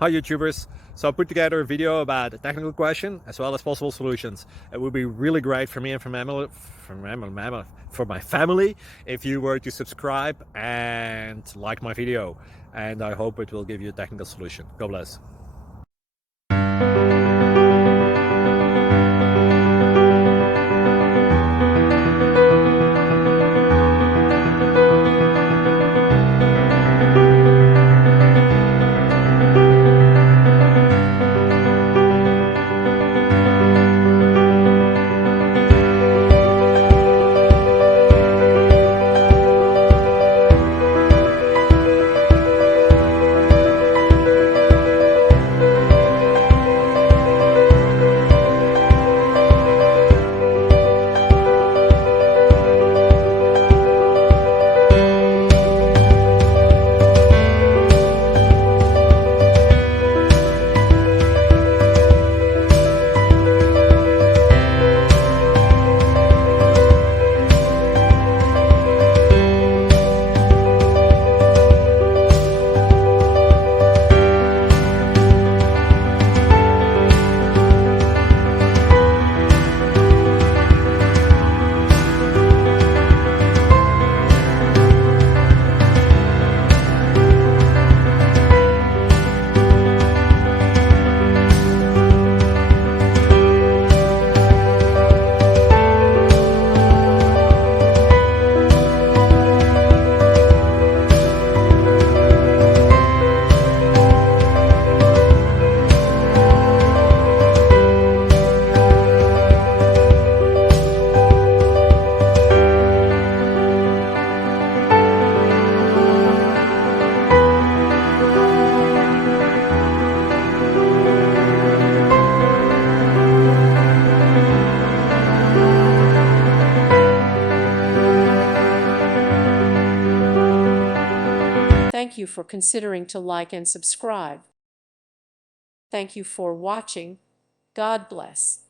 Hi YouTubers! So I put together a video about a technical question as well as possible solutions. It would be really great for me and for my family if you were to subscribe and like my video, and I hope it will give you a technical solution. God bless. Thank you for considering to like and subscribe. Thank you for watching. God bless.